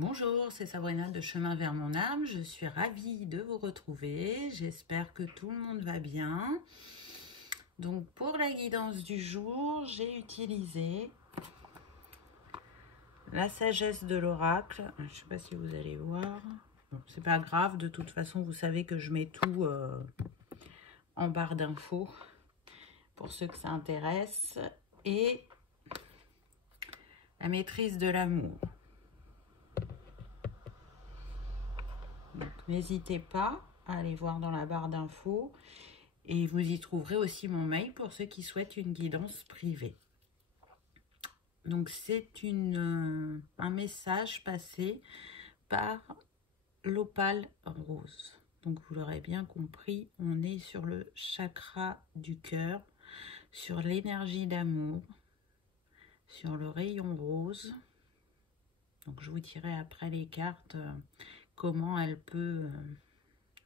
Bonjour, c'est Sabrina de Chemin vers mon âme. Je suis ravie de vous retrouver. J'espère que tout le monde va bien. Donc pour la guidance du jour, j'ai utilisé la sagesse de l'oracle. Je ne sais pas si vous allez voir. Bon, c'est pas grave, de toute façon, vous savez que je mets tout en barre d'infos pour ceux que ça intéresse. Et la maîtrise de l'amour. N'hésitez pas à aller voir dans la barre d'infos et vous y trouverez aussi mon mail pour ceux qui souhaitent une guidance privée. Donc c'est un message passé par l'opale rose. Donc vous l'aurez bien compris, on est sur le chakra du cœur, sur l'énergie d'amour, sur le rayon rose. Donc je vous dirai après les cartes comment elle peut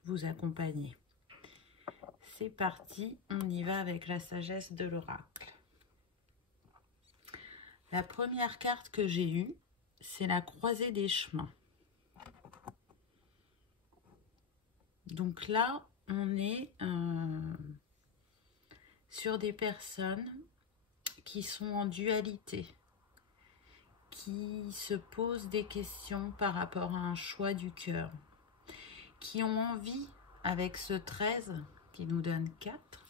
vous accompagner. C'est parti, on y va avec la sagesse de l'oracle. La première carte que j'ai eue, c'est la croisée des chemins. Donc là, on est sur des personnes qui sont en dualité, qui se posent des questions par rapport à un choix du cœur, qui ont envie, avec ce 13 qui nous donne 4,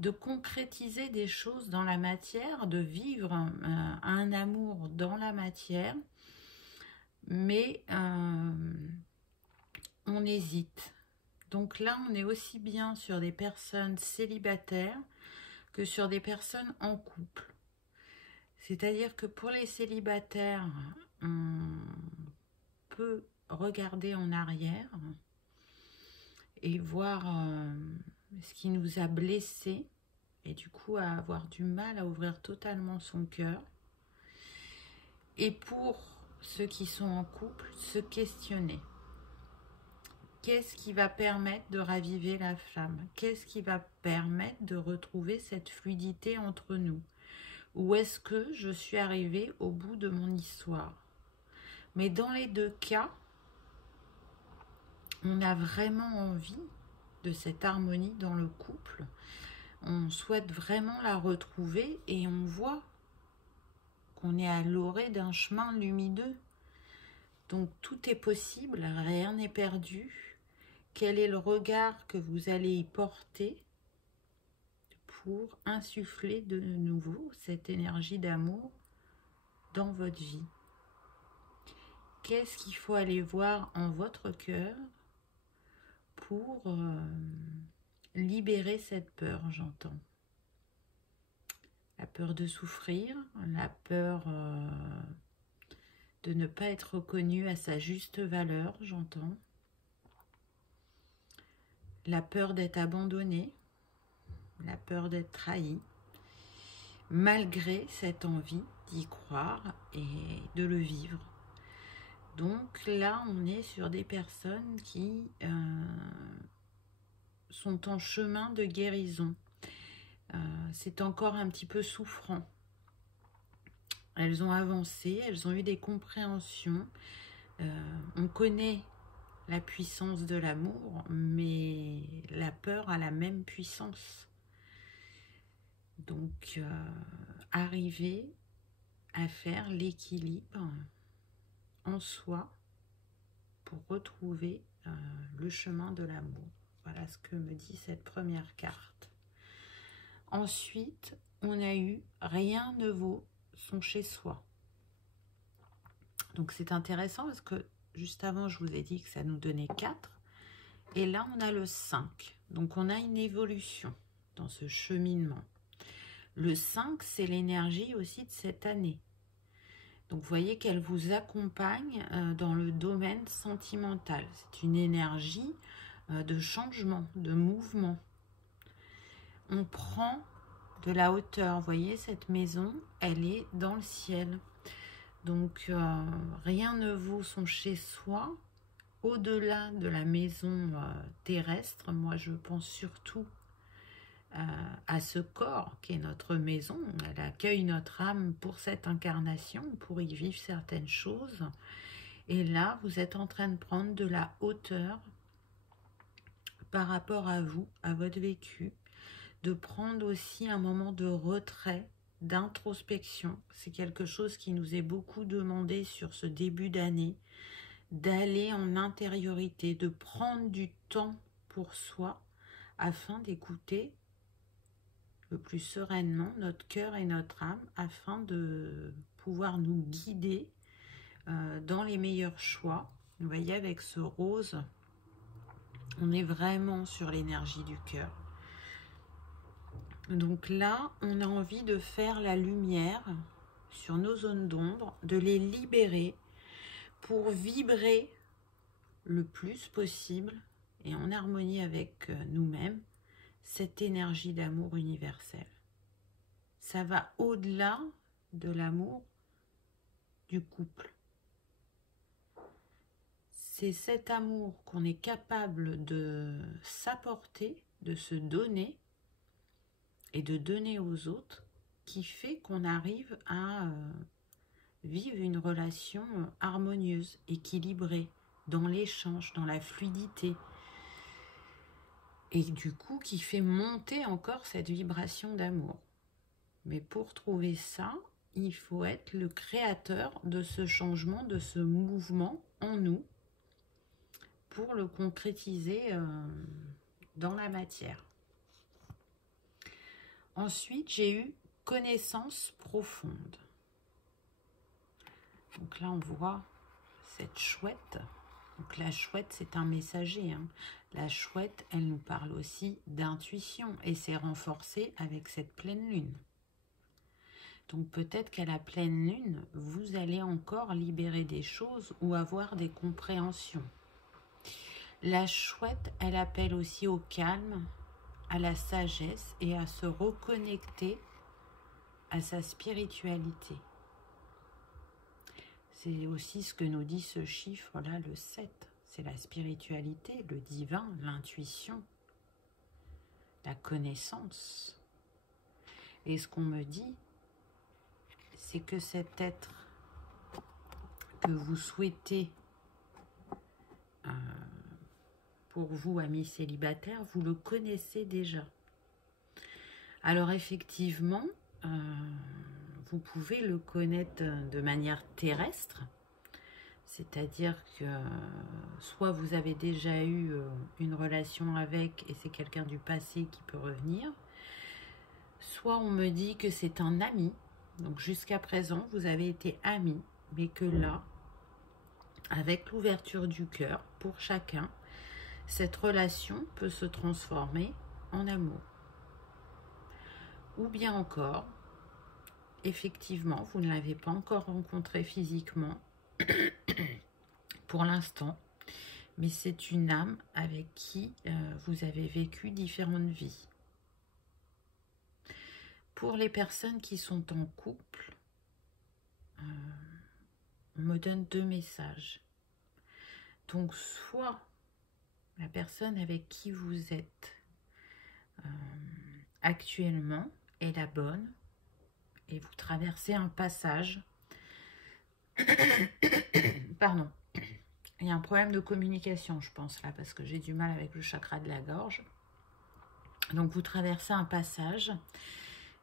de concrétiser des choses dans la matière, de vivre un amour dans la matière, mais on hésite. Donc là, on est aussi bien sur des personnes célibataires que sur des personnes en couple. C'est-à-dire que pour les célibataires, on peut regarder en arrière et voir ce qui nous a blessés et du coup à avoir du mal à ouvrir totalement son cœur. Et pour ceux qui sont en couple, se questionner. Qu'est-ce qui va permettre de raviver la flamme? Qu'est-ce qui va permettre de retrouver cette fluidité entre nous? Où est-ce que je suis arrivée au bout de mon histoire? Mais dans les deux cas, on a vraiment envie de cette harmonie dans le couple. On souhaite vraiment la retrouver et on voit qu'on est à l'orée d'un chemin lumineux. Donc tout est possible, rien n'est perdu. Quel est le regard que vous allez y porter pour insuffler de nouveau cette énergie d'amour dans votre vie? Qu'est-ce qu'il faut aller voir en votre cœur pour libérer cette peur, j'entends. La peur de souffrir, la peur de ne pas être reconnu à sa juste valeur, j'entends. La peur d'être abandonné, la peur d'être trahi, malgré cette envie d'y croire et de le vivre. Donc là, on est sur des personnes qui sont en chemin de guérison. C'est encore un petit peu souffrant. Elles ont avancé, elles ont eu des compréhensions. On connaît la puissance de l'amour, mais la peur a la même puissance. Donc, arriver à faire l'équilibre en soi pour retrouver le chemin de l'amour. Voilà ce que me dit cette première carte. Ensuite, on a eu « Rien ne vaut son chez-soi ». Donc, c'est intéressant parce que juste avant, je vous ai dit que ça nous donnait 4. Et là, on a le 5. Donc, on a une évolution dans ce cheminement. Le 5, c'est l'énergie aussi de cette année. Donc, vous voyez qu'elle vous accompagne dans le domaine sentimental. C'est une énergie de changement, de mouvement. On prend de la hauteur. Vous voyez, cette maison, elle est dans le ciel. Donc, rien ne vaut son chez-soi. Au-delà de la maison terrestre, moi, je pense surtout à ce corps qui est notre maison. Elle accueille notre âme pour cette incarnation, pour y vivre certaines choses. Et là, vous êtes en train de prendre de la hauteur par rapport à vous, à votre vécu, de prendre aussi un moment de retrait, d'introspection. C'est quelque chose qui nous est beaucoup demandé sur ce début d'année, d'aller en intériorité, de prendre du temps pour soi afin d'écouter le plus sereinement notre cœur et notre âme afin de pouvoir nous guider dans les meilleurs choix. Vous voyez, avec ce rose, on est vraiment sur l'énergie du cœur. Donc là, on a envie de faire la lumière sur nos zones d'ombre, de les libérer pour vibrer le plus possible et en harmonie avec nous-mêmes cette énergie d'amour universel. Ça va au-delà de l'amour du couple. C'est cet amour qu'on est capable de s'apporter, de se donner et de donner aux autres qui fait qu'on arrive à vivre une relation harmonieuse, équilibrée, dans l'échange, dans la fluidité. Et du coup, qui fait monter encore cette vibration d'amour. Mais pour trouver ça, il faut être le créateur de ce changement, de ce mouvement en nous, pour le concrétiser dans la matière. Ensuite, j'ai eu connaissance profonde. Donc là, on voit cette chouette. Donc la chouette, c'est un messager, hein. La chouette, elle nous parle aussi d'intuition et c'est renforcé avec cette pleine lune. Donc peut-être qu'à la pleine lune, vous allez encore libérer des choses ou avoir des compréhensions. La chouette, elle appelle aussi au calme, à la sagesse et à se reconnecter à sa spiritualité. C'est aussi ce que nous dit ce chiffre-là, le 7. C'est la spiritualité, le divin, l'intuition, la connaissance. Et ce qu'on me dit, c'est que cet être que vous souhaitez pour vous, amis célibataires, vous le connaissez déjà. Alors effectivement, vous pouvez le connaître de manière terrestre, c'est-à-dire que soit vous avez déjà eu une relation avec et c'est quelqu'un du passé qui peut revenir, soit on me dit que c'est un ami, donc jusqu'à présent vous avez été amis, mais que là, avec l'ouverture du cœur pour chacun, cette relation peut se transformer en amour. Ou bien encore, effectivement, vous ne l'avez pas encore rencontré physiquement pour l'instant, mais c'est une âme avec qui vous avez vécu différentes vies. Pour les personnes qui sont en couple, on me donne 2 messages. Donc, soit la personne avec qui vous êtes actuellement est la bonne et vous traversez un passage. Pardon. Il y a un problème de communication, je pense, là, parce que j'ai du mal avec le chakra de la gorge. Donc, vous traversez un passage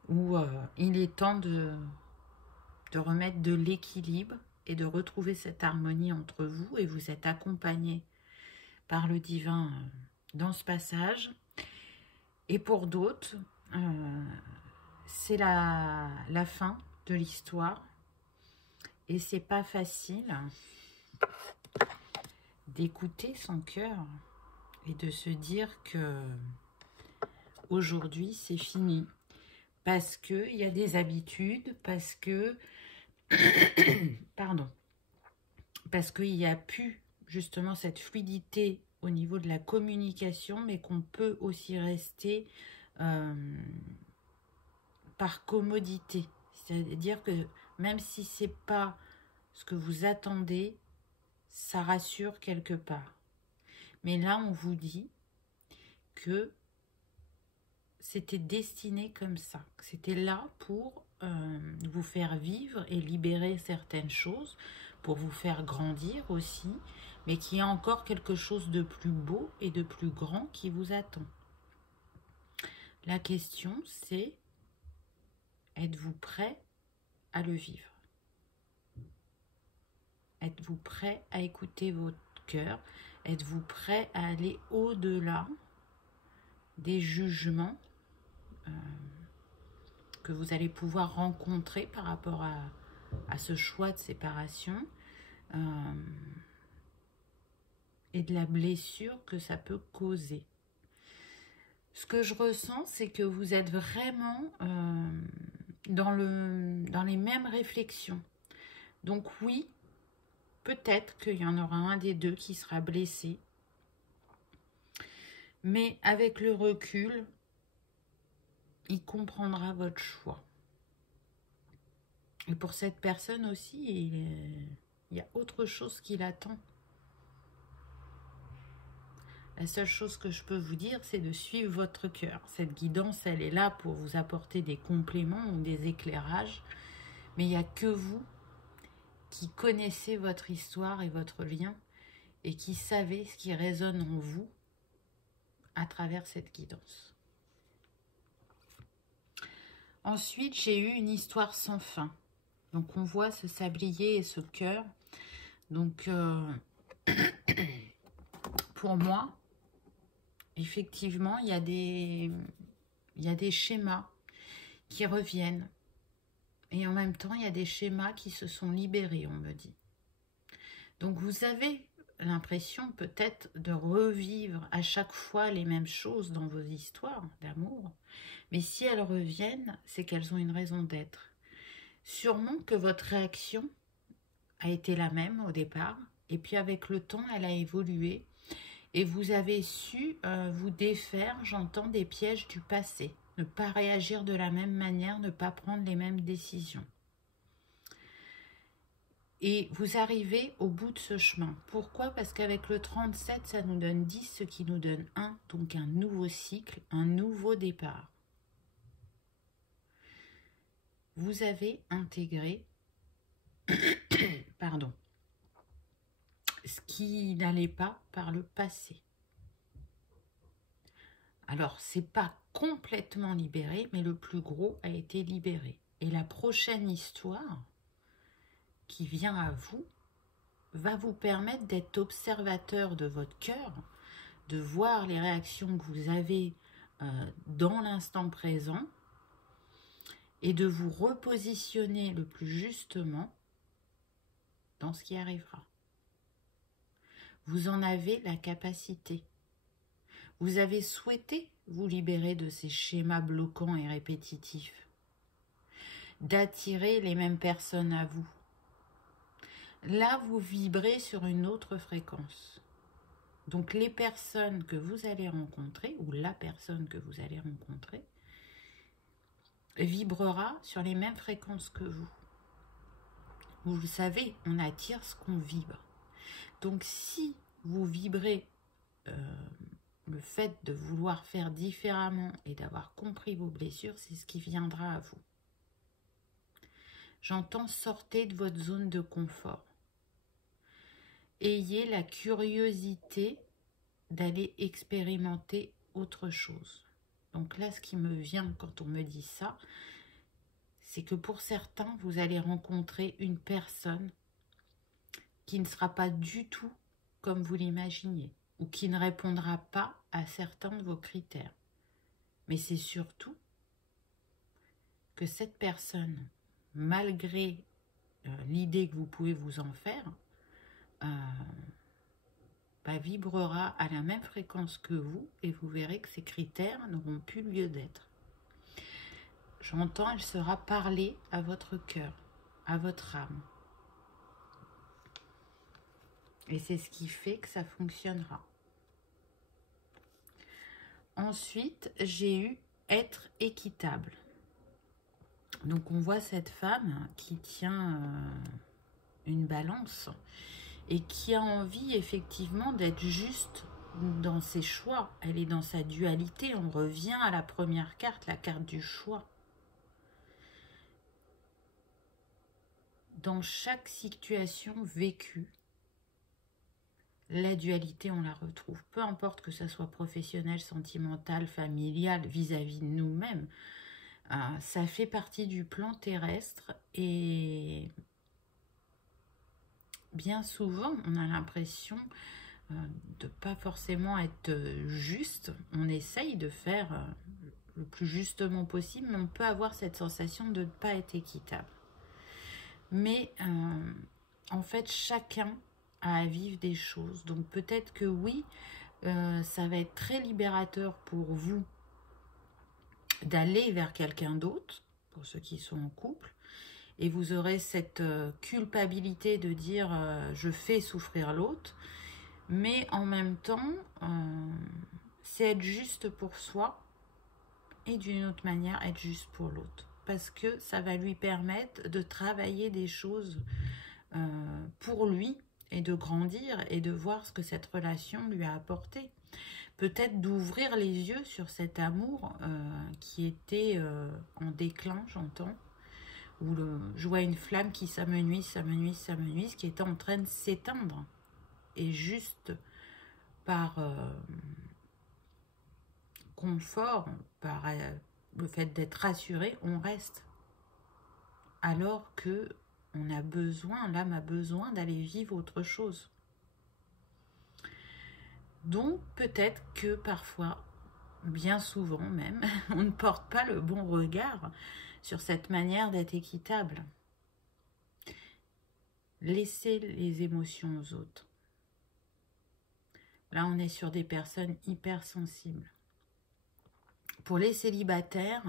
où il est temps de remettre de l'équilibre et de retrouver cette harmonie entre vous. Et vous êtes accompagné par le divin dans ce passage. Et pour d'autres, c'est la fin de l'histoire. Et c'est pas facile d'écouter son cœur et de se dire que aujourd'hui c'est fini parce que il y a des habitudes, parce que pardon, parce qu'il n'y a plus justement cette fluidité au niveau de la communication, mais qu'on peut aussi rester par commodité, c'est-à-dire que même si c'est pas ce que vous attendez, ça rassure quelque part. Mais là, on vous dit que c'était destiné comme ça. C'était là pour vous faire vivre et libérer certaines choses pour vous faire grandir aussi, mais qu'il y a encore quelque chose de plus beau et de plus grand qui vous attend. La question, c'est, êtes-vous prêt à le vivre? Êtes-vous prêt à écouter votre cœur? Êtes-vous prêt à aller au-delà des jugements que vous allez pouvoir rencontrer par rapport à ce choix de séparation et de la blessure que ça peut causer? Ce que je ressens, c'est que vous êtes vraiment dans les mêmes réflexions. Donc oui, peut-être qu'il y en aura un des deux qui sera blessé. Mais avec le recul, il comprendra votre choix. Et pour cette personne aussi, il y a autre chose qui l'attend. La seule chose que je peux vous dire, c'est de suivre votre cœur. Cette guidance, elle est là pour vous apporter des compléments ou des éclairages. Mais il n'y a que vous qui connaissez votre histoire et votre lien et qui savez ce qui résonne en vous à travers cette guidance. Ensuite, j'ai eu une histoire sans fin. Donc, on voit ce sablier et ce cœur. Donc, pour moi, effectivement, il y a des schémas qui reviennent. Et en même temps, il y a des schémas qui se sont libérés, on me dit. Donc, vous avez l'impression peut-être de revivre à chaque fois les mêmes choses dans vos histoires d'amour. Mais si elles reviennent, c'est qu'elles ont une raison d'être. Sûrement que votre réaction a été la même au départ. Et puis avec le temps, elle a évolué. Et vous avez su vous défaire, j'entends, des pièges du passé. Ne pas réagir de la même manière, ne pas prendre les mêmes décisions. Et vous arrivez au bout de ce chemin. Pourquoi? Parce qu'avec le 37, ça nous donne 10, ce qui nous donne 1. Donc un nouveau cycle, un nouveau départ. Vous avez intégré pardon, ce qui n'allait pas par le passé. Alors, c'est pas complètement libéré, mais le plus gros a été libéré. Et la prochaine histoire qui vient à vous va vous permettre d'être observateur de votre cœur, de voir les réactions que vous avez dans l'instant présent et de vous repositionner le plus justement dans ce qui arrivera. Vous en avez la capacité. Vous avez souhaité vous libérer de ces schémas bloquants et répétitifs, d'attirer les mêmes personnes à vous. Là, vous vibrez sur une autre fréquence. Donc, les personnes que vous allez rencontrer, ou la personne que vous allez rencontrer, vibrera sur les mêmes fréquences que vous. Vous le savez, on attire ce qu'on vibre. Donc, si vous vibrez le fait de vouloir faire différemment et d'avoir compris vos blessures, c'est ce qui viendra à vous. J'entends, sortez de votre zone de confort. Ayez la curiosité d'aller expérimenter autre chose. Donc là, ce qui me vient quand on me dit ça, c'est que pour certains, vous allez rencontrer une personne qui ne sera pas du tout comme vous l'imaginiez, ou qui ne répondra pas à certains de vos critères. Mais c'est surtout que cette personne, malgré l'idée que vous pouvez vous en faire, vibrera à la même fréquence que vous et vous verrez que ces critères n'auront plus lieu d'être. J'entends, elle sera parler à votre cœur, à votre âme. Et c'est ce qui fait que ça fonctionnera. Ensuite, j'ai eu être équitable. Donc on voit cette femme qui tient une balance et qui a envie effectivement d'être juste dans ses choix. Elle est dans sa dualité. On revient à la première carte, la carte du choix. dans chaque situation vécue, la dualité, on la retrouve. Peu importe que ça soit professionnel, sentimental, familial, vis-à-vis de nous-mêmes. Ça fait partie du plan terrestre et bien souvent, on a l'impression de pas forcément être juste. On essaye de faire le plus justement possible, mais on peut avoir cette sensation de ne pas être équitable. Mais en fait, chacun a à vivre des choses. Donc peut-être que oui, ça va être très libérateur pour vous d'aller vers quelqu'un d'autre, pour ceux qui sont en couple, et vous aurez cette culpabilité de dire je fais souffrir l'autre, mais en même temps, c'est être juste pour soi et d'une autre manière être juste pour l'autre, parce que ça va lui permettre de travailler des choses pour lui et de grandir et de voir ce que cette relation lui a apporté. Peut-être d'ouvrir les yeux sur cet amour qui était en déclin, j'entends, où je vois une flamme qui s'amenuise, qui était en train de s'éteindre. Et juste par confort, par le fait d'être rassuré, on reste. Alors que on a besoin, l'âme a besoin d'aller vivre autre chose. Donc peut-être que parfois, bien souvent même, on ne porte pas le bon regard sur cette manière d'être équitable. Laissez les émotions aux autres. Là, on est sur des personnes hypersensibles. Pour les célibataires,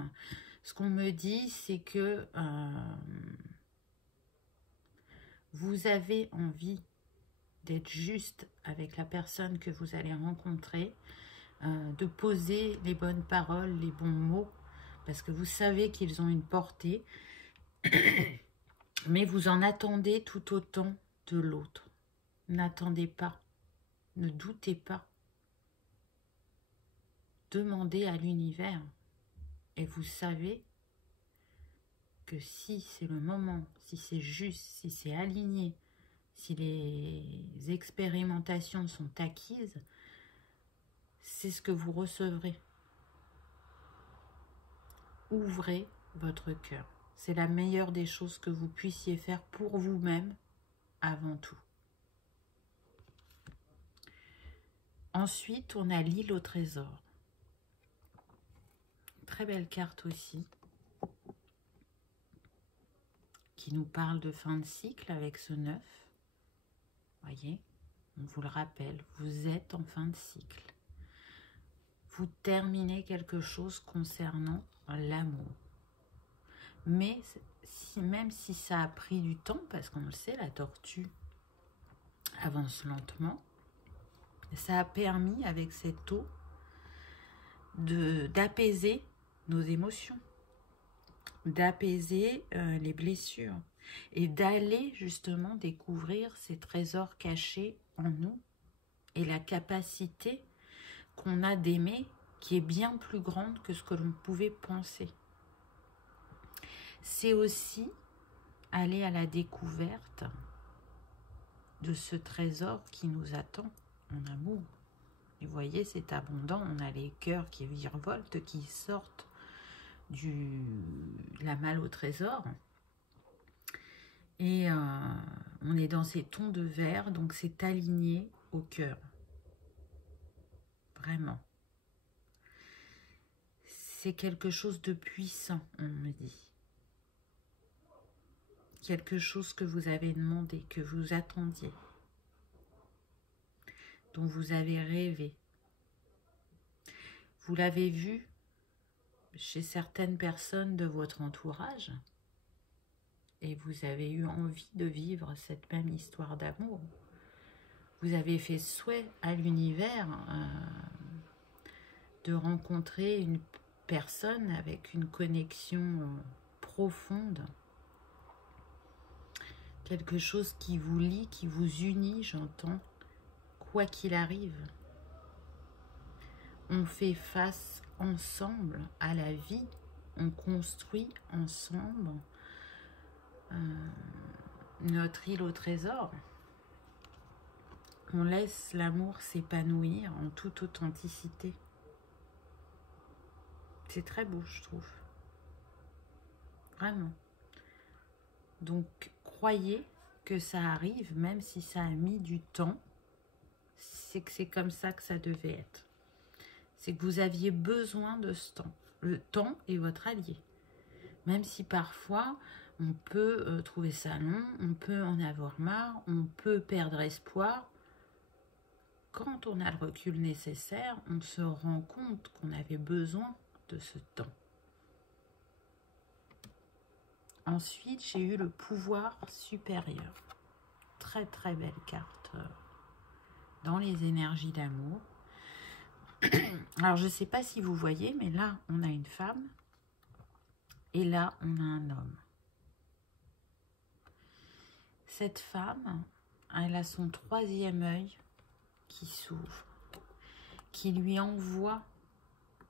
ce qu'on me dit, c'est que vous avez envie d'être juste avec la personne que vous allez rencontrer, de poser les bonnes paroles, les bons mots, parce que vous savez qu'ils ont une portée, mais vous en attendez tout autant de l'autre. N'attendez pas, ne doutez pas. Demandez à l'univers, et vous savez que si c'est le moment, si c'est juste, si c'est aligné, si les expérimentations sont acquises, c'est ce que vous recevrez. Ouvrez votre cœur. C'est la meilleure des choses que vous puissiez faire pour vous-même avant tout. Ensuite, on a l'île au trésor. Très belle carte aussi, qui nous parle de fin de cycle avec ce 9. Voyez, on vous le rappelle, vous êtes en fin de cycle. Vous terminez quelque chose concernant l'amour. Mais même si ça a pris du temps, parce qu'on le sait, la tortue avance lentement, ça a permis avec cette eau d'apaiser nos émotions, d'apaiser les blessures et d'aller justement découvrir ces trésors cachés en nous et la capacité qu'on a d'aimer qui est bien plus grande que ce que l'on pouvait penser. C'est aussi aller à la découverte de ce trésor qui nous attend en amour. Et vous voyez, c'est abondant, on a les cœurs qui virevoltent, qui sortent de la malle au trésor. Et on est dans ces tons de vert, donc c'est aligné au cœur. Vraiment. C'est quelque chose de puissant, on me dit. Quelque chose que vous avez demandé, que vous attendiez, dont vous avez rêvé. Vous l'avez vu chez certaines personnes de votre entourage et vous avez eu envie de vivre cette même histoire d'amour. Vous avez fait souhait à l'univers de rencontrer une personne avec une connexion profonde. Quelque chose qui vous lie, qui vous unit, j'entends, quoi qu'il arrive. On fait face ensemble à la vie, on construit ensemble notre île au trésor, on laisse l'amour s'épanouir en toute authenticité. C'est très beau, je trouve. Vraiment. Donc, croyez que ça arrive, même si ça a mis du temps. C'est que c'est comme ça que ça devait être. C'est que vous aviez besoin de ce temps. Le temps est votre allié. Même si parfois, on peut trouver ça long, on peut en avoir marre, on peut perdre espoir. Quand on a le recul nécessaire, on se rend compte qu'on avait besoin de ce temps. Ensuite, j'ai eu le pouvoir supérieur. Très très belle carte dans les énergies d'amour. Alors, je ne sais pas si vous voyez, mais là, on a une femme et là, on a un homme. Cette femme, elle a son troisième œil qui s'ouvre, qui lui envoie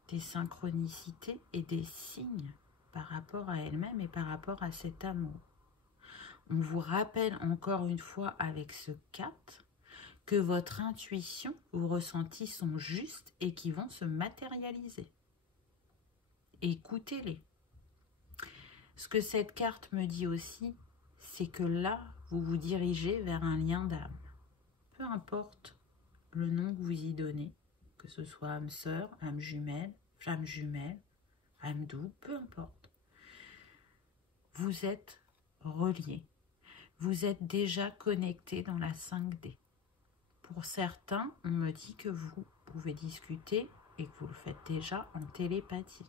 des synchronicités et des signes par rapport à elle-même et par rapport à cet amour. On vous rappelle encore une fois avec ce 4 que votre intuition, vos ressentis sont justes et qui vont se matérialiser. Écoutez-les. Ce que cette carte me dit aussi, c'est que là, vous vous dirigez vers un lien d'âme. Peu importe le nom que vous y donnez, que ce soit âme sœur, âme jumelle, flamme jumelle, âme double, peu importe. Vous êtes reliés. Vous êtes déjà connectés dans la 5D. Pour certains, on me dit que vous pouvez discuter et que vous le faites déjà en télépathie.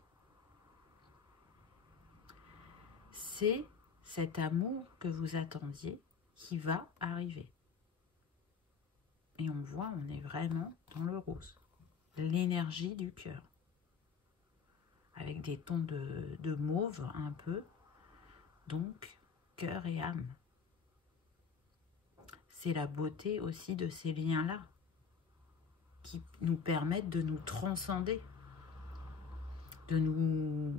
C'est cet amour que vous attendiez qui va arriver. Et on voit, on est vraiment dans le rose. L'énergie du cœur. Avec des tons de mauve un peu. Donc, cœur et âme. C'est la beauté aussi de ces liens-là qui nous permettent de nous transcender, de nous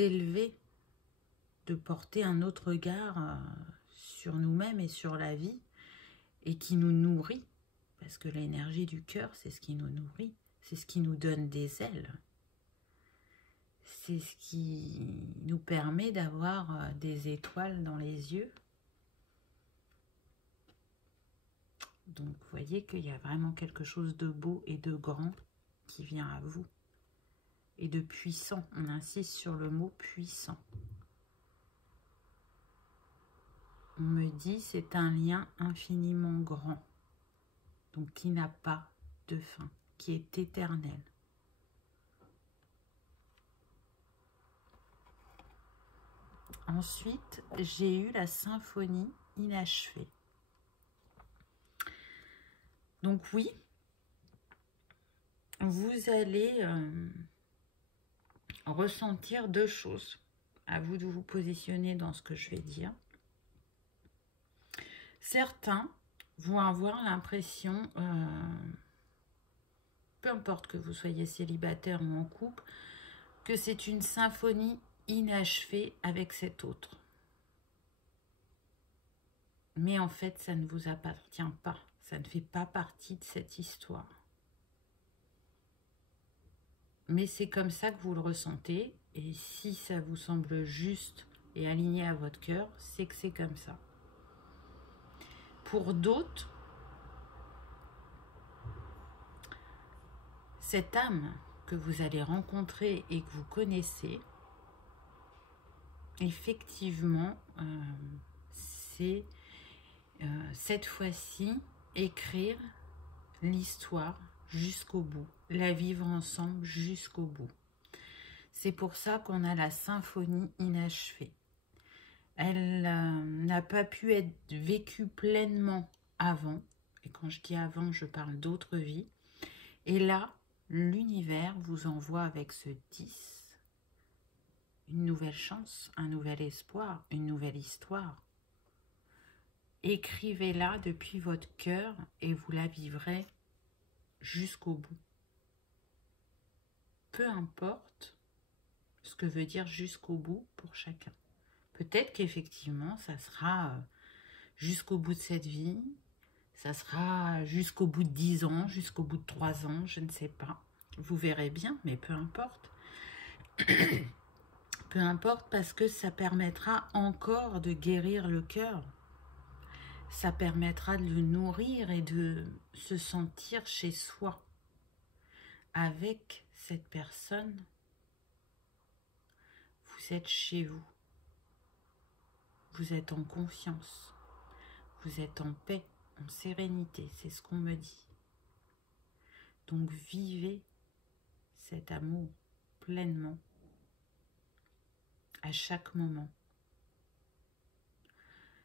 élever, de porter un autre regard sur nous-mêmes et sur la vie et qui nous nourrit. Parce que l'énergie du cœur, c'est ce qui nous nourrit, c'est ce qui nous donne des ailes. C'est ce qui nous permet d'avoir des étoiles dans les yeux. Donc, vous voyez qu'il y a vraiment quelque chose de beau et de grand qui vient à vous. Et de puissant. On insiste sur le mot puissant. On me dit c'est un lien infiniment grand. Donc, qui n'a pas de fin. Qui est éternel. Ensuite, j'ai eu la symphonie inachevée. Donc oui, vous allez ressentir deux choses. À vous de vous positionner dans ce que je vais dire. Certains vont avoir l'impression, peu importe que vous soyez célibataire ou en couple, que c'est une symphonie inachevée avec cet autre. Mais en fait, ça ne vous appartient pas. Ça ne fait pas partie de cette histoire. Mais c'est comme ça que vous le ressentez. Et si ça vous semble juste et aligné à votre cœur, c'est que c'est comme ça. Pour d'autres, cette âme que vous allez rencontrer et que vous connaissez, effectivement, c'est cette fois-ci écrire l'histoire jusqu'au bout, la vivre ensemble jusqu'au bout. C'est pour ça qu'on a la symphonie inachevée. Elle n'a pas pu être vécue pleinement avant, et quand je dis avant, je parle d'autres vies. Et là, l'univers vous envoie avec ce 10 une nouvelle chance, un nouvel espoir, une nouvelle histoire. Écrivez-la depuis votre cœur et vous la vivrez jusqu'au bout. Peu importe ce que veut dire jusqu'au bout pour chacun. Peut-être qu'effectivement, ça sera jusqu'au bout de cette vie, ça sera jusqu'au bout de 10 ans, jusqu'au bout de 3 ans, je ne sais pas. Vous verrez bien, mais peu importe. Peu importe, parce que ça permettra encore de guérir le cœur. Ça permettra de le nourrir et de se sentir chez soi. Avec cette personne, vous êtes chez vous. Vous êtes en confiance. Vous êtes en paix, en sérénité. C'est ce qu'on me dit. Donc vivez cet amour pleinement à chaque moment.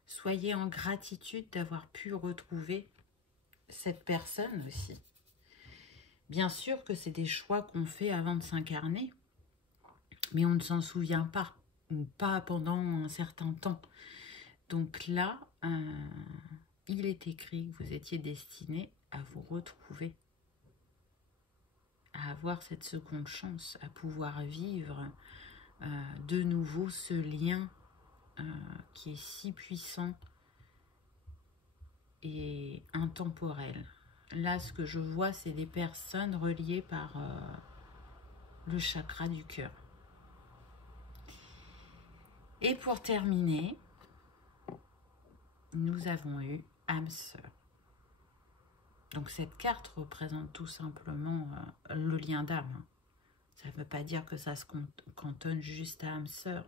Soyez en gratitude d'avoir pu retrouver cette personne aussi. Bien sûr que c'est des choix qu'on fait avant de s'incarner, mais on ne s'en souvient pas, ou pas pendant un certain temps. Donc là, il est écrit que vous étiez destiné à vous retrouver, à avoir cette seconde chance, à pouvoir vivre de nouveau ce lien qui est si puissant et intemporel. Là, ce que je vois, c'est des personnes reliées par le chakra du cœur. Et pour terminer, nous avons eu âme sœur. Donc cette carte représente tout simplement le lien d'âme. Ça ne veut pas dire que ça se cantonne juste à âme sœur.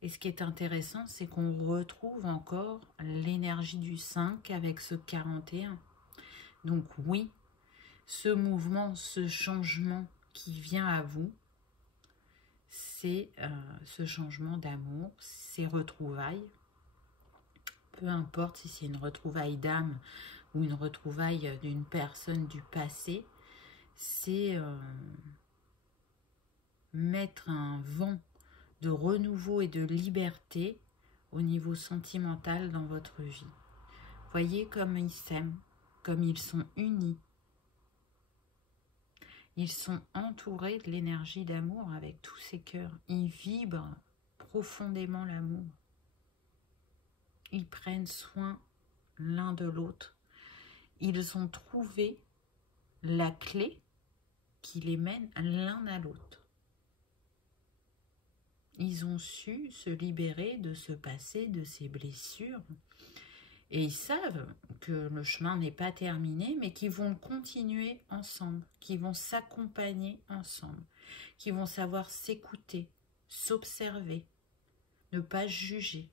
Et ce qui est intéressant, c'est qu'on retrouve encore l'énergie du 5 avec ce 41. Donc oui, ce mouvement, ce changement qui vient à vous, c'est ce changement d'amour, ces retrouvailles. Peu importe si c'est une retrouvaille d'âme ou une retrouvaille d'une personne du passé, c'est mettre un vent de renouveau et de liberté au niveau sentimental dans votre vie. Voyez comme ils s'aiment, comme ils sont unis. Ils sont entourés de l'énergie d'amour avec tous ces cœurs. Ils vibrent profondément l'amour. Ils prennent soin l'un de l'autre. Ils ont trouvé la clé qui les mène l'un à l'autre. Ils ont su se libérer de ce passé, de ces blessures. Et ils savent que le chemin n'est pas terminé, mais qu'ils vont continuer ensemble, qu'ils vont s'accompagner ensemble, qu'ils vont savoir s'écouter, s'observer, ne pas juger.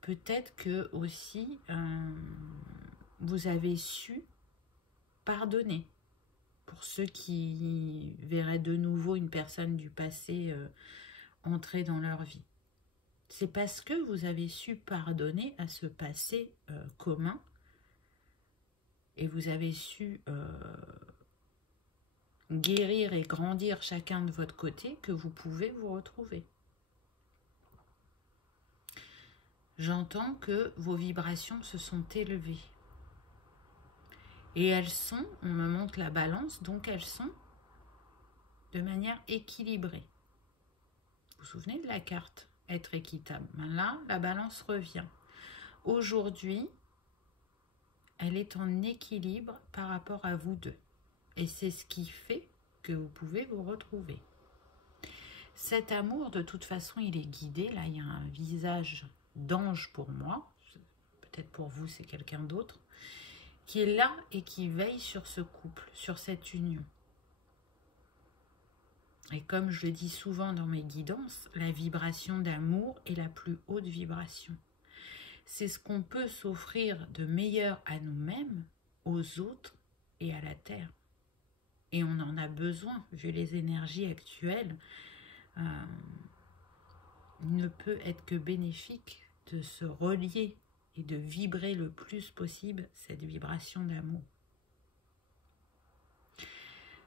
Peut-être que aussi, vous avez su pardonner. Pour ceux qui verraient de nouveau une personne du passé entrer dans leur vie. C'est parce que vous avez su pardonner à ce passé commun et vous avez su guérir et grandir chacun de votre côté que vous pouvez vous retrouver. J'entends que vos vibrations se sont élevées. Et elles sont, on me montre la balance, donc elles sont de manière équilibrée. Vous vous souvenez de la carte être équitable? Là, la balance revient. Aujourd'hui, elle est en équilibre par rapport à vous deux. Et c'est ce qui fait que vous pouvez vous retrouver. Cet amour, de toute façon, il est guidé. Là, il y a un visage d'ange pour moi. Peut-être pour vous, c'est quelqu'un d'autre. Qui est là et qui veille sur ce couple, sur cette union. Et comme je le dis souvent dans mes guidances, la vibration d'amour est la plus haute vibration. C'est ce qu'on peut s'offrir de meilleur à nous-mêmes, aux autres et à la Terre. Et on en a besoin, vu les énergies actuelles. Il ne peut être que bénéfique de se relier et de vibrer le plus possible cette vibration d'amour.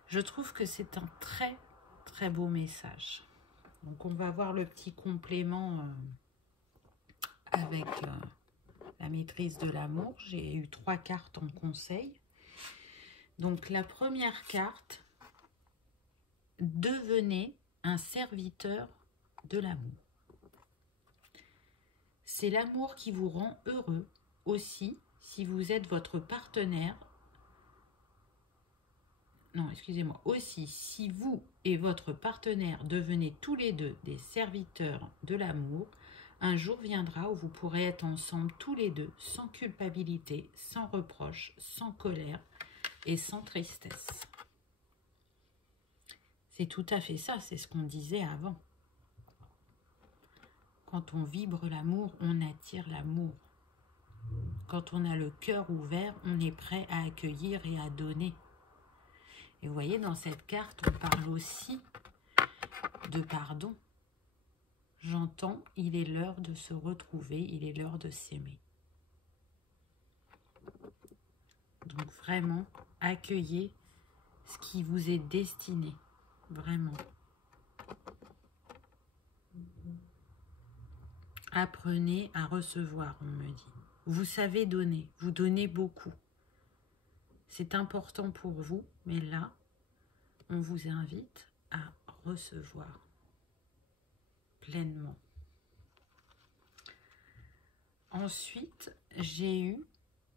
Je trouve que c'est un très très beau message. Donc on va voir le petit complément avec la maîtrise de l'amour. J'ai eu 3 cartes en conseil. Donc la première carte, devenez un serviteur de l'amour. C'est l'amour qui vous rend heureux aussi si vous êtes votre partenaire. Non, excusez-moi. Aussi, si vous et votre partenaire devenez tous les deux des serviteurs de l'amour, un jour viendra où vous pourrez être ensemble tous les deux, sans culpabilité, sans reproche, sans colère et sans tristesse. C'est tout à fait ça, c'est ce qu'on disait avant. Quand on vibre l'amour, on attire l'amour. Quand on a le cœur ouvert, on est prêt à accueillir et à donner. Et vous voyez, dans cette carte, on parle aussi de pardon. J'entends, il est l'heure de se retrouver, il est l'heure de s'aimer. Donc vraiment, accueillez ce qui vous est destiné, vraiment. Apprenez à recevoir, on me dit. Vous savez donner, vous donnez beaucoup. C'est important pour vous, mais là, on vous invite à recevoir pleinement. Ensuite, j'ai eu,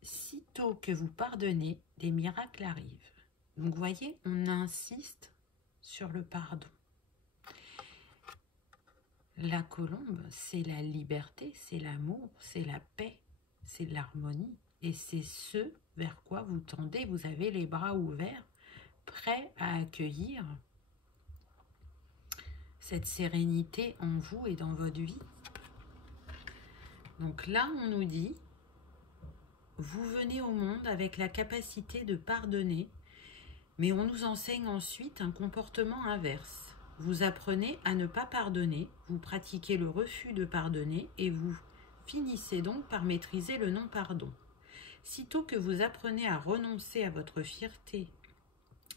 sitôt que vous pardonnez, des miracles arrivent. Donc, vous voyez, on insiste sur le pardon. La colombe, c'est la liberté, c'est l'amour, c'est la paix, c'est l'harmonie. Et c'est ce vers quoi vous tendez. Vous avez les bras ouverts, prêts à accueillir cette sérénité en vous et dans votre vie. Donc là, on nous dit, vous venez au monde avec la capacité de pardonner, mais on nous enseigne ensuite un comportement inverse. Vous apprenez à ne pas pardonner, vous pratiquez le refus de pardonner et vous finissez donc par maîtriser le non-pardon. Sitôt que vous apprenez à renoncer à votre fierté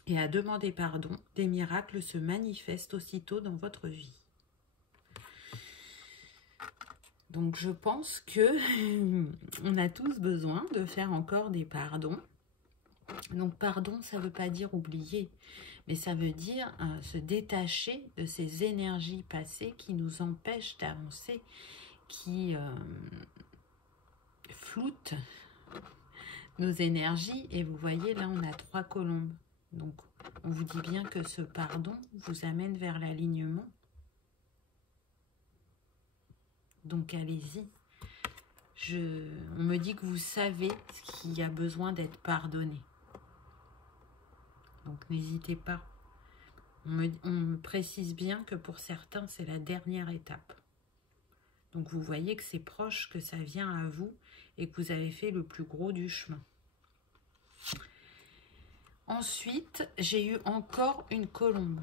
et à demander pardon, des miracles se manifestent aussitôt dans votre vie. Donc je pense que on a tous besoin de faire encore des pardons. Donc pardon, ça ne veut pas dire oublier, mais ça veut dire se détacher de ces énergies passées qui nous empêchent d'avancer, qui floutent nos énergies. Et vous voyez, là, on a 3 colombes. Donc, on vous dit bien que ce pardon vous amène vers l'alignement. Donc, allez-y. On me dit que vous savez ce qui a besoin d'être pardonné. Donc, n'hésitez pas. On me précise bien que pour certains, c'est la dernière étape. Donc, vous voyez que c'est proche, que ça vient à vous et que vous avez fait le plus gros du chemin. Ensuite, j'ai eu encore une colombe.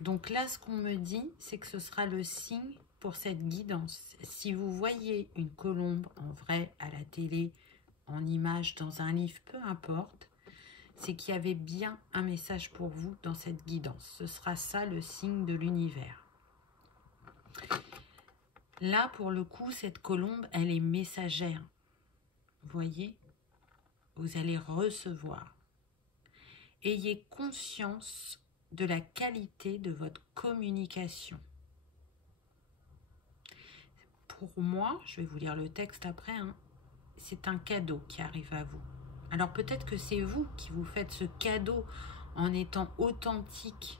Donc là, ce qu'on me dit, c'est que ce sera le signe pour cette guidance. Si vous voyez une colombe en vrai, à la télé, en image, dans un livre, peu importe, c'est qu'il y avait bien un message pour vous dans cette guidance. Ce sera ça le signe de l'univers. Là, pour le coup, cette colombe, elle est messagère. Vous voyez? Vous allez recevoir. Ayez conscience de la qualité de votre communication. Pour moi, je vais vous lire le texte après, hein, c'est un cadeau qui arrive à vous. Alors peut-être que c'est vous qui vous faites ce cadeau en étant authentique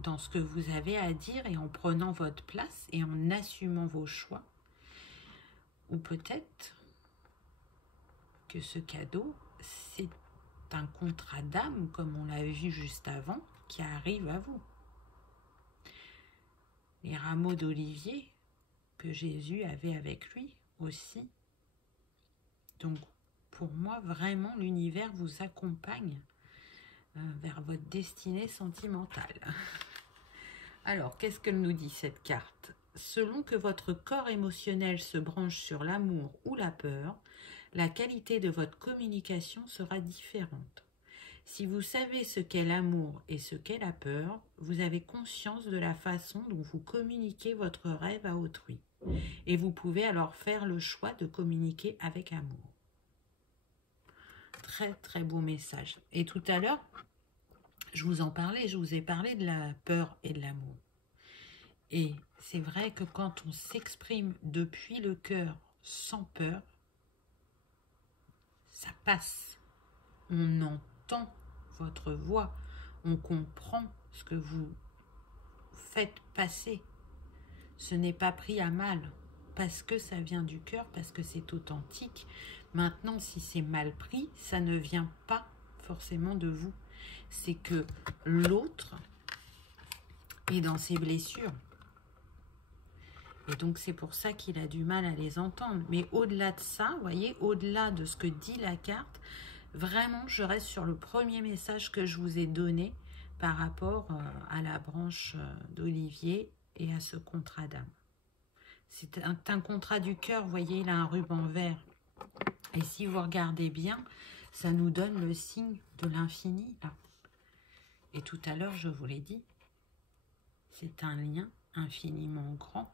dans ce que vous avez à dire et en prenant votre place et en assumant vos choix. Ou peut-être que ce cadeau, c'est un contrat d'âme, comme on l'a vu juste avant, qui arrive à vous. Les rameaux d'olivier que Jésus avait avec lui aussi. Donc, pour moi, vraiment, l'univers vous accompagne vers votre destinée sentimentale. Alors, qu'est-ce qu'elle nous dit, cette carte? Selon que votre corps émotionnel se branche sur l'amour ou la peur, la qualité de votre communication sera différente. Si vous savez ce qu'est l'amour et ce qu'est la peur, vous avez conscience de la façon dont vous communiquez votre rêve à autrui. Et vous pouvez alors faire le choix de communiquer avec amour. Très très beau message. Et tout à l'heure, je vous en parlais, je vous ai parlé de la peur et de l'amour. Et c'est vrai que quand on s'exprime depuis le cœur sans peur, ça passe. On entend votre voix, on comprend ce que vous faites passer. Ce n'est pas pris à mal, parce que ça vient du cœur, parce que c'est authentique. Maintenant, si c'est mal pris, ça ne vient pas forcément de vous. C'est que l'autre est dans ses blessures. Et donc, c'est pour ça qu'il a du mal à les entendre. Mais au-delà de ça, vous voyez, au-delà de ce que dit la carte, vraiment, je reste sur le premier message que je vous ai donné par rapport à la branche d'Olivier et à ce contrat d'âme. C'est un contrat du cœur, vous voyez, il a un ruban vert. Et si vous regardez bien, ça nous donne le signe de l'infini, là. Et tout à l'heure, je vous l'ai dit, c'est un lien infiniment grand,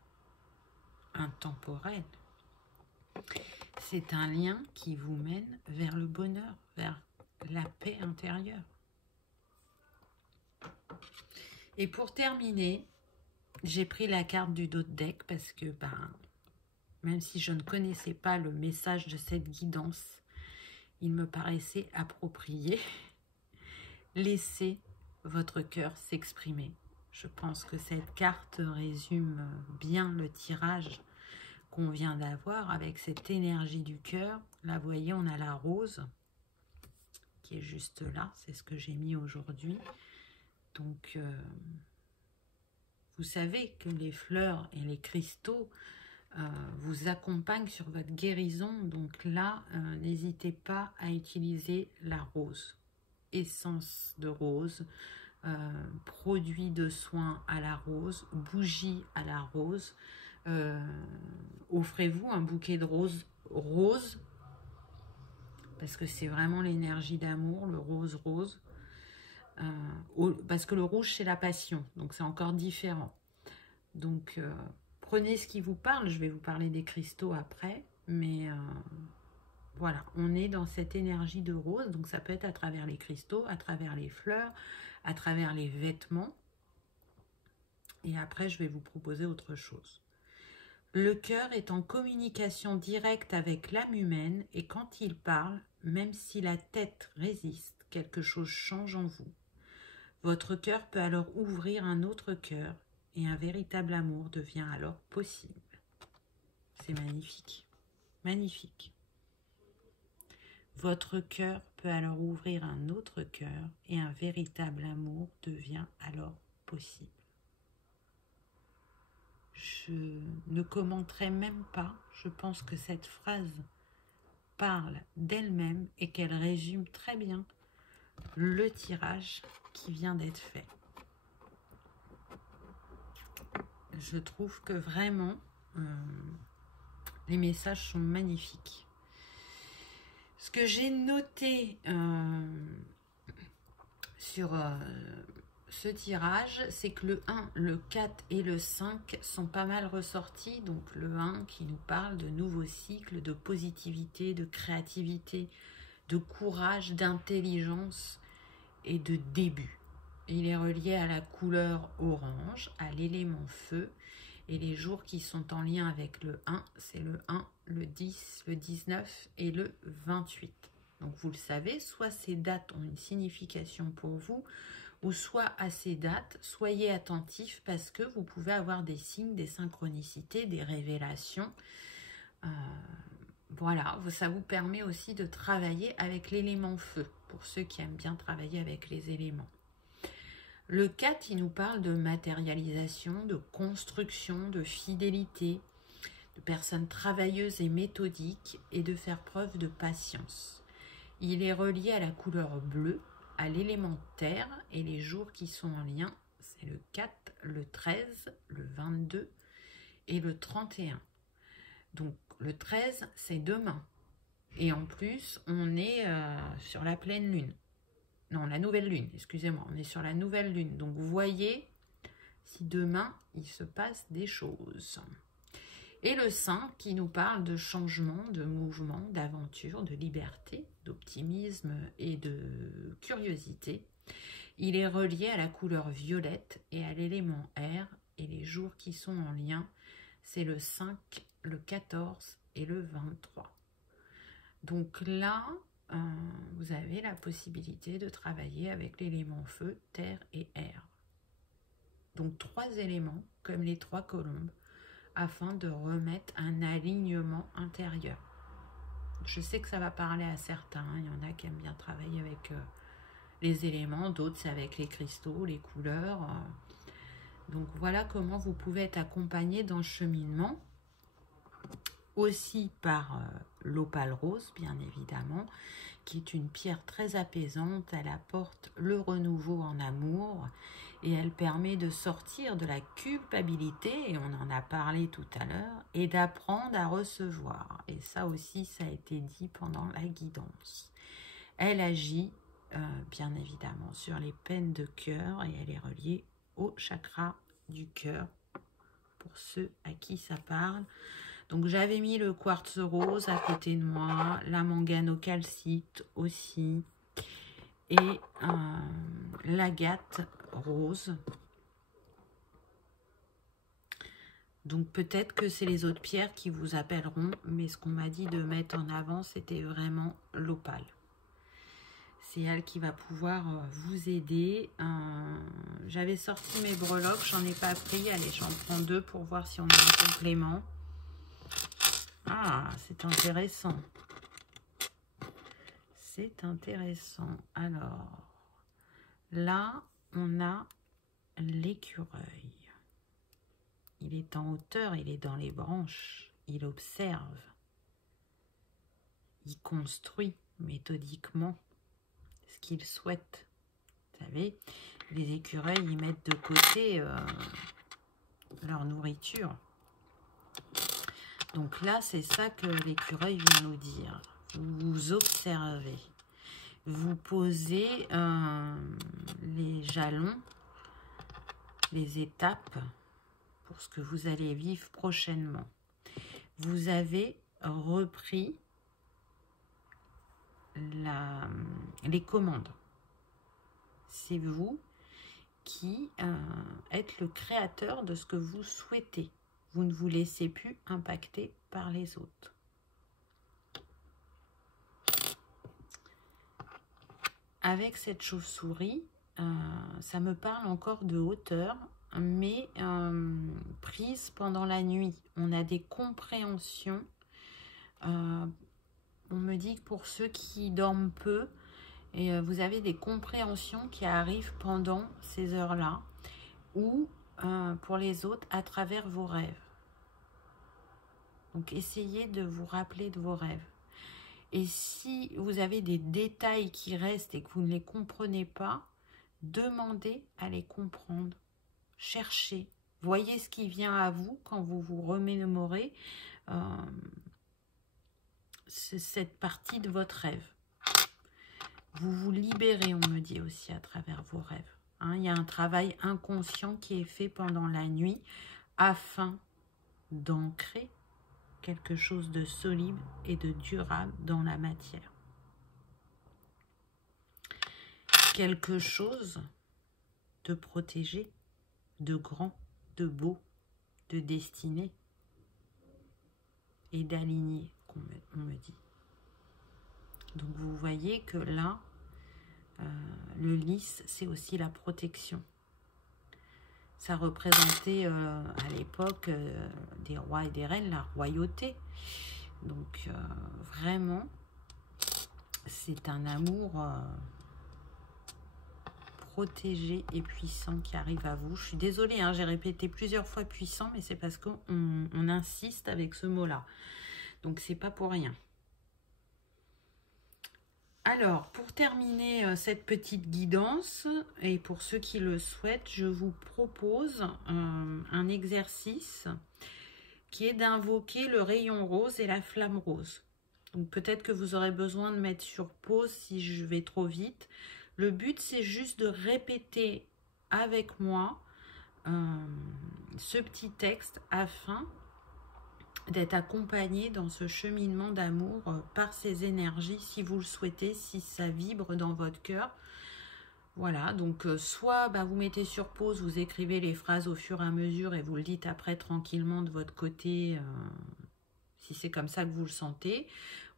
intemporel. C'est un lien qui vous mène vers le bonheur, vers la paix intérieure. Et pour terminer, j'ai pris la carte du dos de deck parce que, même si je ne connaissais pas le message de cette guidance, il me paraissait approprié. Laissez votre cœur s'exprimer. Je pense que cette carte résume bien le tirage qu'on vient d'avoir avec cette énergie du cœur. Là, vous voyez, on a la rose qui est juste là. C'est ce que j'ai mis aujourd'hui. Donc, vous savez que les fleurs et les cristaux vous accompagnent sur votre guérison. Donc là, n'hésitez pas à utiliser la rose. Essence de rose, produits de soins à la rose, bougies à la rose. Offrez-vous un bouquet de roses rose, parce que c'est vraiment l'énergie d'amour, le rose. Parce que le rouge, c'est la passion, donc c'est encore différent. Donc, prenez ce qui vous parle. Je vais vous parler des cristaux après, mais voilà, on est dans cette énergie de rose, donc ça peut être à travers les cristaux, à travers les fleurs, à travers les vêtements. Et après, je vais vous proposer autre chose. Le cœur est en communication directe avec l'âme humaine et quand il parle, même si la tête résiste, quelque chose change en vous. Votre cœur peut alors ouvrir un autre cœur et un véritable amour devient alors possible. C'est magnifique, magnifique. Votre cœur peut alors ouvrir un autre cœur et un véritable amour devient alors possible. Je ne commenterai même pas, je pense que cette phrase parle d'elle-même et qu'elle résume très bien le tirage qui vient d'être fait. Je trouve que vraiment, les messages sont magnifiques. Ce que j'ai noté sur ce tirage, c'est que le 1, le 4 et le 5 sont pas mal ressortis. Donc le 1 qui nous parle de nouveaux cycles, de positivité, de créativité, de courage, d'intelligence et de début. Il est relié à la couleur orange, à l'élément feu. Et les jours qui sont en lien avec le 1, c'est le 1, le 10, le 19 et le 28. Donc vous le savez, soit ces dates ont une signification pour vous, ou soit à ces dates, soyez attentifs parce que vous pouvez avoir des signes, des synchronicités, des révélations. Voilà, ça vous permet aussi de travailler avec l'élément feu, pour ceux qui aiment bien travailler avec les éléments. Le 4, il nous parle de matérialisation, de construction, de fidélité, de personnes travailleuses et méthodiques et de faire preuve de patience. Il est relié à la couleur bleue, à l'élément terre et les jours qui sont en lien, c'est le 4, le 13, le 22 et le 31. Donc le 13, c'est demain. Et en plus, on est sur la pleine lune. Non, la nouvelle lune, excusez-moi, on est sur la nouvelle lune. Donc, vous voyez si demain, il se passe des choses. Et le 5 qui nous parle de changement, de mouvement, d'aventure, de liberté, d'optimisme et de curiosité. Il est relié à la couleur violette et à l'élément air, et les jours qui sont en lien, c'est le 5, le 14 et le 23. Donc là, vous avez la possibilité de travailler avec l'élément feu, terre et air. Donc 3 éléments, comme les 3 colombes, afin de remettre un alignement intérieur. Je sais que ça va parler à certains, il y en a qui aiment bien travailler avec les éléments, d'autres c'est avec les cristaux, les couleurs. Donc voilà comment vous pouvez être accompagné dans le cheminement. Aussi par l'opale rose, bien évidemment, qui est une pierre très apaisante. Elle apporte le renouveau en amour et elle permet de sortir de la culpabilité, et on en a parlé tout à l'heure, et d'apprendre à recevoir. Et ça aussi, ça a été dit pendant la guidance. Elle agit bien évidemment sur les peines de cœur et elle est reliée au chakra du cœur pour ceux à qui ça parle. Donc j'avais mis le quartz rose à côté de moi, la manganocalcite aussi, et l'agate rose. Donc peut-être que c'est les autres pierres qui vous appelleront, mais ce qu'on m'a dit de mettre en avant, c'était vraiment l'opale. C'est elle qui va pouvoir vous aider. J'avais sorti mes breloques, j'en ai pas pris. Allez, j'en prends 2 pour voir si on a un complément. Ah, c'est intéressant. C'est intéressant. Alors, là, on a l'écureuil. Il est en hauteur, il est dans les branches. Il observe. Il construit méthodiquement ce qu'il souhaite. Vous savez, les écureuils, ils mettent de côté leur nourriture. Donc là, c'est ça que l'écureuil vient nous dire. Vous observez. Vous posez les jalons, les étapes pour ce que vous allez vivre prochainement. Vous avez repris les commandes. C'est vous qui êtes le créateur de ce que vous souhaitez. Vous ne vous laissez plus impacter par les autres. Avec cette chauve-souris, ça me parle encore de hauteur, mais prise pendant la nuit. On a des compréhensions. On me dit que pour ceux qui dorment peu, et vous avez des compréhensions qui arrivent pendant ces heures-là, ou pour les autres à travers vos rêves. Donc essayez de vous rappeler de vos rêves. Et si vous avez des détails qui restent et que vous ne les comprenez pas, demandez à les comprendre. Cherchez. Voyez ce qui vient à vous quand vous vous remémorez cette partie de votre rêve. Vous vous libérez, on me dit aussi, à travers vos rêves. Il y a un travail inconscient qui est fait pendant la nuit afin d'ancrer quelque chose de solide et de durable dans la matière. Quelque chose de protégé, de grand, de beau, de destiné et d'aligné, on me dit. Donc vous voyez que là, le lys, c'est aussi la protection. Ça représentait à l'époque des rois et des reines, la royauté. Donc vraiment, c'est un amour protégé et puissant qui arrive à vous. Je suis désolée, j'ai répété plusieurs fois puissant, mais c'est parce qu'on insiste avec ce mot-là. Donc c'est pas pour rien. Alors, pour terminer cette petite guidance, et pour ceux qui le souhaitent, je vous propose un exercice qui est d'invoquer le rayon rose et la flamme rose. Donc peut-être que vous aurez besoin de mettre sur pause si je vais trop vite. Le but, c'est juste de répéter avec moi ce petit texte afin d'être accompagné dans ce cheminement d'amour par ces énergies, si vous le souhaitez, si ça vibre dans votre cœur. Voilà, donc soit vous mettez sur pause, vous écrivez les phrases au fur et à mesure et vous le dites après tranquillement de votre côté, si c'est comme ça que vous le sentez,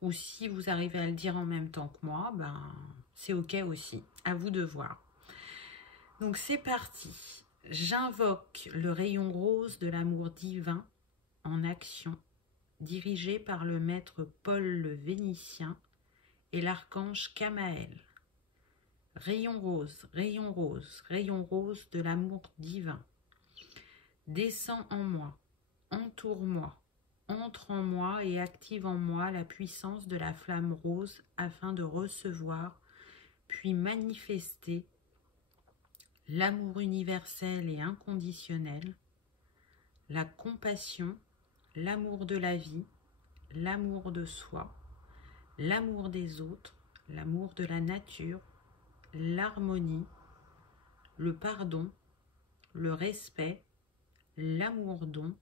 ou si vous arrivez à le dire en même temps que moi, c'est ok aussi, à vous de voir. Donc c'est parti, j'invoque le rayon rose de l'amour divin en action, dirigé par le maître Paul le Vénitien et l'archange Camaël. Rayon rose, rayon rose, rayon rose de l'amour divin. Descends en moi, entoure-moi, entre en moi et active en moi la puissance de la flamme rose afin de recevoir, puis manifester l'amour universel et inconditionnel, la compassion, l'amour de la vie, l'amour de soi, l'amour des autres, l'amour de la nature, l'harmonie, le pardon, le respect, l'amour-don,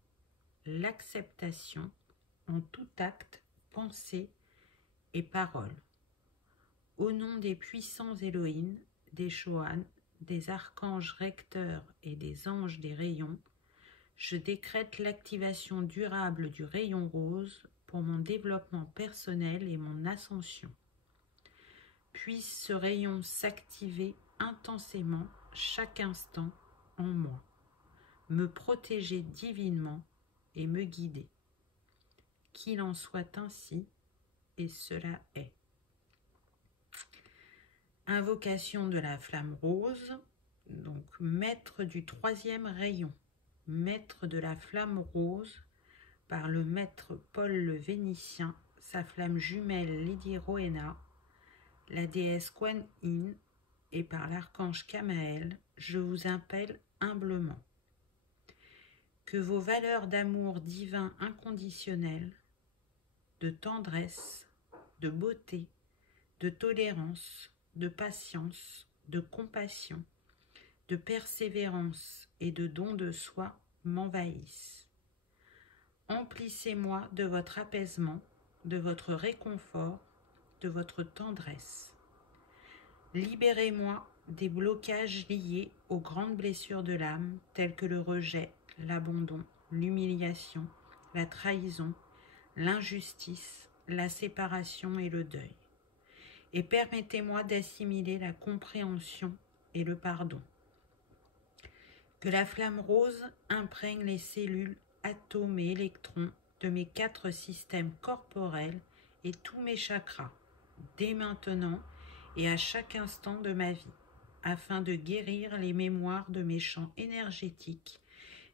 l'acceptation en tout acte, pensée et parole. Au nom des puissants Elohim, des Shohan, des archanges recteurs et des anges des rayons, je décrète l'activation durable du rayon rose pour mon développement personnel et mon ascension. Puisse ce rayon s'activer intensément chaque instant en moi, me protéger divinement et me guider. Qu'il en soit ainsi, et cela est. Invocation de la flamme rose, donc maître du troisième rayon, maître de la flamme rose, par le maître Paul le Vénitien, sa flamme jumelle Lady Rowena, la déesse Kuan Yin, et par l'archange Camaël, je vous appelle humblement. Que vos valeurs d'amour divin inconditionnel, de tendresse, de beauté, de tolérance, de patience, de compassion, de persévérance et de don de soi m'envahissent. Emplissez-moi de votre apaisement, de votre réconfort, de votre tendresse. Libérez-moi des blocages liés aux grandes blessures de l'âme, telles que le rejet, l'abandon, l'humiliation, la trahison, l'injustice, la séparation et le deuil. Et permettez-moi d'assimiler la compréhension et le pardon. Que la flamme rose imprègne les cellules, atomes et électrons de mes 4 systèmes corporels et tous mes chakras, dès maintenant et à chaque instant de ma vie, afin de guérir les mémoires de mes champs énergétiques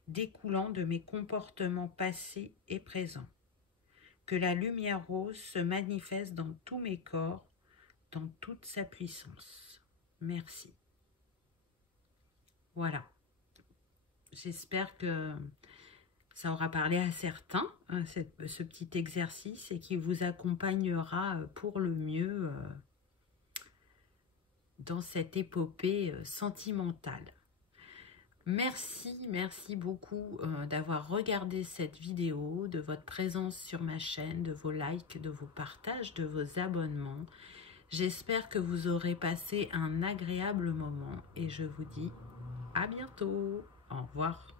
découlant de mes comportements passés et présents. Que la lumière rose se manifeste dans tous mes corps, dans toute sa puissance. Merci. Voilà. J'espère que ça aura parlé à certains, ce petit exercice, et qui vous accompagnera pour le mieux dans cette épopée sentimentale. Merci beaucoup d'avoir regardé cette vidéo, de votre présence sur ma chaîne, de vos likes, de vos partages, de vos abonnements. J'espère que vous aurez passé un agréable moment et je vous dis à bientôt. Au revoir.